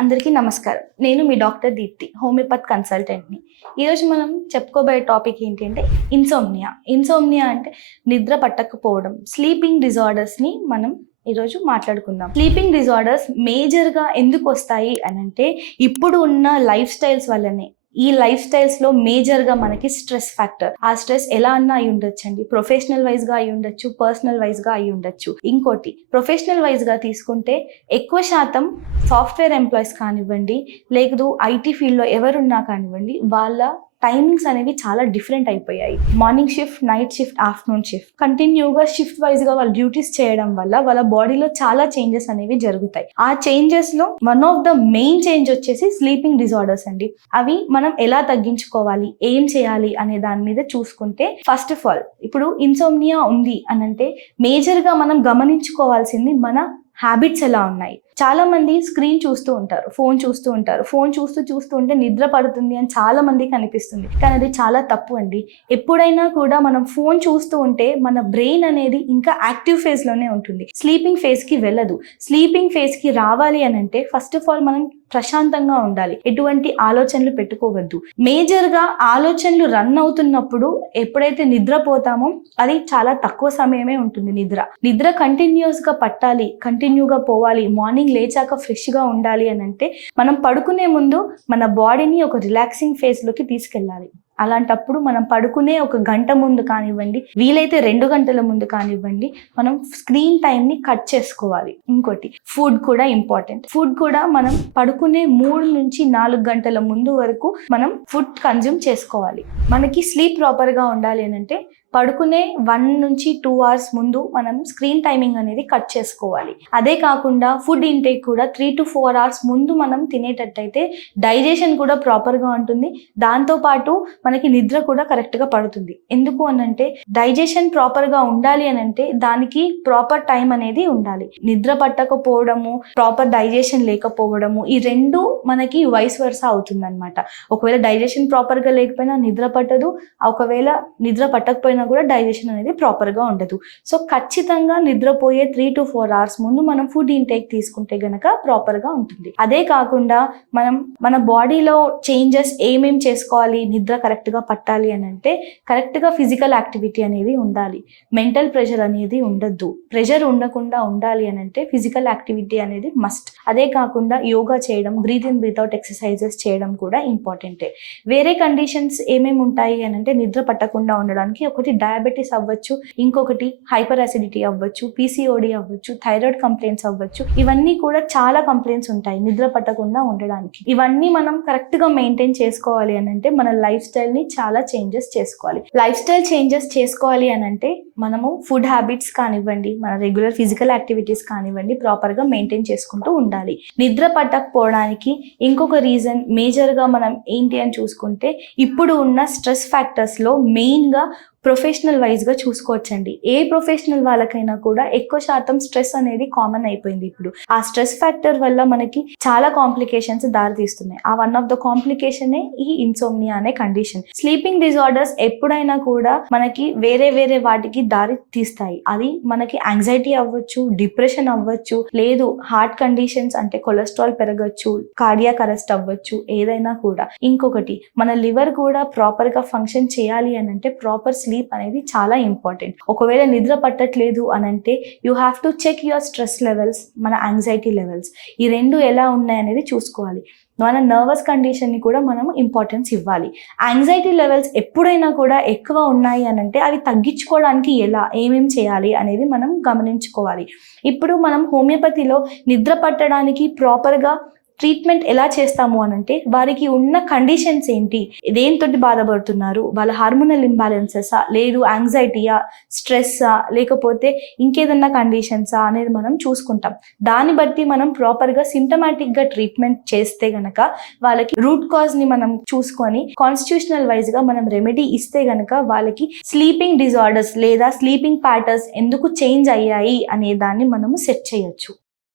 అందరికీ నమస్కారం. నేను మీ డాక్టర్ దీప్తి హోమియోపత్ కన్సల్టెంట్ని. ఈరోజు మనం చెప్పుకోబోయే టాపిక్ ఏంటంటే ఇన్సోమ్నియా. ఇన్సోమ్నియా అంటే నిద్ర పట్టకపోవడం స్లీపింగ్ డిజార్డర్స్ని మనం ఈరోజు మాట్లాడుకుందాం. స్లీపింగ్ డిజార్డర్స్ మేజర్గా ఎందుకు వస్తాయి అని అంటే ఇప్పుడు ఉన్న లైఫ్ స్టైల్స్ వల్లనే. ఈ లైఫ్ స్టైల్స్లో మేజర్గా మనకి స్ట్రెస్ ఫ్యాక్టర్ ఆ స్ట్రెస్ ఎలా అన్నా అయి ఉండొచ్చు అండి ప్రొఫెషనల్ వైజ్గా అయి ఉండొచ్చు పర్సనల్ వైజ్గా అయి ఉండొచ్చు. ఇంకోటి ప్రొఫెషనల్ వైజ్గా తీసుకుంటే ఎక్కువ శాతం సాఫ్ట్వేర్ ఎంప్లాయీస్ కానివ్వండి లేదు ఐటీ ఫీల్డ్లో ఎవరున్నా కానివ్వండి వాళ్ళ టైమింగ్స్ అనేవి చాలా డిఫరెంట్ అయిపోయాయి. Morning shift night shift afternoon shift కంటిన్యూగా షిఫ్ట్ వైజ్గా వాళ్ళు డ్యూటీస్ చేయడం వల్ల వాళ్ళ బాడీలో చాలా చేంజెస్ అనేవి జరుగుతాయి. ఆ చేంజెస్లో one of the main change వచ్చేసి స్లీపింగ్ డిజార్డర్స్ అండి. అవి మనం ఎలా తగ్గించుకోవాలి ఏం చేయాలి అనే దాని మీద చూసుకుంటే ఫస్ట్ ఆఫ్ ఆల్ ఇప్పుడు ఇన్సోమ్నియా ఉంది అనంటే మేజర్గా మనం గమనించుకోవాల్సింది మన హ్యాబిట్స్ ఎలా ఉన్నాయి. చాలా మంది స్క్రీన్ చూస్తూ ఉంటారు ఫోన్ చూస్తూ ఉంటారు. ఫోన్ చూస్తూ చూస్తూ ఉంటే నిద్ర పడుతుంది అని చాలా మందికి అనిపిస్తుంది. కానీ అది చాలా తప్పు అండి. ఎప్పుడైనా కూడా మనం ఫోన్ చూస్తూ ఉంటే మన బ్రెయిన్ అనేది ఇంకా యాక్టివ్ ఫేజ్లోనే ఉంటుంది. స్లీపింగ్ ఫేజ్కి వెళ్ళదు. స్లీపింగ్ ఫేజ్కి రావాలి అని అంటే ఫస్ట్ ఆఫ్ ఆల్ మనం ప్రశాంతంగా ఉండాలి. ఎటువంటి ఆలోచనలు పెట్టుకోవద్దు. మేజర్గా ఆలోచనలు రన్ అవుతున్నప్పుడు ఎప్పుడైతే నిద్రపోతామో అది చాలా తక్కువ సమయమే ఉంటుంది నిద్ర. నిద్ర కంటిన్యూస్గా పట్టాలి కంటిన్యూగా పోవాలి. మార్నింగ్ లేచాక ఫ్రెష్గా ఉండాలి అని అంటే మనం పడుకునే ముందు మన బాడీని ఒక రిలాక్సింగ్ ఫేజ్లోకి తీసుకెళ్ళాలి. అలాంటప్పుడు మనం పడుకునే ఒక గంట ముందు కానివ్వండి వీలైతే రెండు గంటల ముందు కానివ్వండి మనం స్క్రీన్ టైంని కట్ చేసుకోవాలి. ఇంకోటి ఫుడ్ కూడా ఇంపార్టెంట్ ఫుడ్ కూడా మనం పడుకునే మూడు నుంచి నాలుగు గంటల ముందు వరకు మనం ఫుడ్ కన్జ్యూమ్ చేసుకోవాలి. మనకి స్లీప్ ప్రాపర్గా ఉండాలి అని అంటే పడుకునే వన్ నుంచి టూ అవర్స్ ముందు మనం స్క్రీన్ టైమింగ్ అనేది కట్ చేసుకోవాలి. అదే కాకుండా ఫుడ్ ఇంటేక్ కూడా త్రీ టు ఫోర్ అవర్స్ ముందు మనం తినేటట్టయితే డైజెషన్ కూడా ప్రాపర్గా ఉంటుంది. దాంతోపాటు మనకి నిద్ర కూడా కరెక్ట్గా పడుతుంది. ఎందుకు అనంటే డైజెషన్ ప్రాపర్గా ఉండాలి అని అంటే దానికి ప్రాపర్ టైం అనేది ఉండాలి. నిద్ర పట్టకపోవడము ప్రాపర్ డైజెషన్ లేకపోవడము ఈ రెండు మనకి వైస్ వర్స అవుతుంది అనమాట ఒకవేళ డైజెషన్ ప్రాపర్గా లేకపోయినా నిద్ర పట్టదు ఒకవేళ నిద్ర పట్టకపోయినా కూడా డైజెషన్ అనేది ప్రాపర్గా ఉండదు. సో ఖచ్చితంగా నిద్రపోయే త్రీ టు ఫోర్ అవర్స్ ముందు మనం ఫుడ్ ఇంటేక్ తీసుకుంటే గనక ప్రాపర్గా ఉంటుంది. అదే కాకుండా మనం మన బాడీలో చేంజెస్ ఏమేం చేసుకోవాలి నిద్ర కరెక్ట్గా పట్టాలి అని అంటే కరెక్ట్గా ఫిజికల్ యాక్టివిటీ అనేది ఉండాలి. మెంటల్ ప్రెషర్ అనేది ఉండద్దు. ప్రెషర్ ఉండకుండా ఉండాలి అని అంటే ఫిజికల్ యాక్టివిటీ అనేది మస్ట్ అదే కాకుండా యోగా చేయడం breathe in breathe out exercises చేయడం కూడా ఇంపార్టెంటే వేరే కండిషన్స్ ఏమేమి ఉంటాయి అని అంటే నిద్ర పట్టకుండా ఉండడానికి ఒకటి డయాబెటీస్ అవ్వచ్చు ఇంకొకటి హైపర్ అసిడిటీ అవ్వచ్చు పీసీఓడి అవ్వచ్చు థైరాయిడ్ కంప్లైంట్స్ అవ్వచ్చు. ఇవన్నీ కూడా చాలా కంప్లైంట్స్ ఉంటాయి నిద్ర పట్టకుండా ఉండడానికి. ఇవన్నీ మనం కరెక్ట్గా మెయింటైన్ చేసుకోవాలి అని అంటే మన లైఫ్ స్టైల్ని చాలా చేంజెస్ చేసుకోవాలి. లైఫ్ స్టైల్ చేంజెస్ చేసుకోవాలి అని అంటే మనము ఫుడ్ హ్యాబిట్స్ కానివ్వండి మన రెగ్యులర్ ఫిజికల్ యాక్టివిటీస్ కానివ్వండి ప్రాపర్గా మెయింటైన్ చేసుకుంటూ ఉండాలి. నిద్ర పట్టకపోవడానికి ఇంకొక రీజన్ మేజర్గా మనం ఏంటి అని చూసుకుంటే ఇప్పుడు ఉన్న స్ట్రెస్ ఫ్యాక్టర్స్లో మెయిన్గా ప్రొఫెషనల్ వైజ్గా చూసుకోవచ్చండి. ఏ ప్రొఫెషనల్ వాళ్ళకైనా కూడా ఎక్కువ శాతం స్ట్రెస్ అనేది కామన్ అయిపోయింది ఇప్పుడు. ఆ స్ట్రెస్ ఫ్యాక్టర్ వల్ల మనకి చాలా కాంప్లికేషన్స్ దారితీస్తున్నాయి. ఆ వన్ ఆఫ్ ద కాంప్లికేషనే ఈ ఇన్సోమ్నియా అనే కండిషన్. స్లీపింగ్ డిజార్డర్స్ ఎప్పుడైనా కూడా మనకి వేరే వేరే వాటికి దారి తీస్తాయి అది మనకి యాంగ్జైటీ అవ్వచ్చు డిప్రెషన్ అవ్వచ్చు లేదు హార్ట్ కండిషన్స్ అంటే కొలెస్ట్రాల్ పెరగచ్చు కార్డియాక్ అరెస్ట్ అవ్వచ్చు ఏదైనా కూడా. ఇంకొకటి మన లివర్ కూడా ప్రాపర్గా ఫంక్షన్ చేయాలి అని అంటే ప్రాపర్ స్లీప్ స్లీప్ అనేది చాలా ఇంపార్టెంట్ ఒకవేళ నిద్ర పట్టట్లేదు అని అంటే you have to check your stress levels మన యాంగ్జైటీ లెవెల్స్ ఈ రెండు ఎలా ఉన్నాయనేది చూసుకోవాలి. మన నర్వస్ కండిషన్ని కూడా మనం ఇంపార్టెన్స్ ఇవ్వాలి. యాంగ్జైటీ లెవెల్స్ ఎప్పుడైనా కూడా ఎక్కువ ఉన్నాయి అని అంటే అవి తగ్గించుకోవడానికి ఎలా ఏమేం చేయాలి అనేది మనం గమనించుకోవాలి. ఇప్పుడు మనం హోమియోపతిలో నిద్ర పట్టడానికి ప్రాపర్గా ట్రీట్మెంట్ ఎలా చేస్తాము అని అంటే వారికి ఉన్న కండిషన్స్ ఏంటి దేంతో బాధపడుతున్నారు వాళ్ళ హార్మోనల్ ఇంబ్యాలెన్సెసా లేదు యాంగ్జైటీయా స్ట్రెస్సా లేకపోతే ఇంకేదన్నా కండిషన్సా అనేది మనం చూసుకుంటాం. దాన్ని బట్టి మనం ప్రాపర్గా సిమ్టమాటిక్గా ట్రీట్మెంట్ చేస్తే గనక వాళ్ళకి రూట్ కాజ్ని మనం చూసుకొని కాన్స్టిట్యూషనల్ వైజ్గా మనం రెమెడీ ఇస్తే గనక వాళ్ళకి స్లీపింగ్ డిజార్డర్స్ లేదా స్లీపింగ్ ప్యాటర్న్స్ ఎందుకు చేంజ్ అయ్యాయి అనే దాన్ని మనము సెట్ చేయొచ్చు.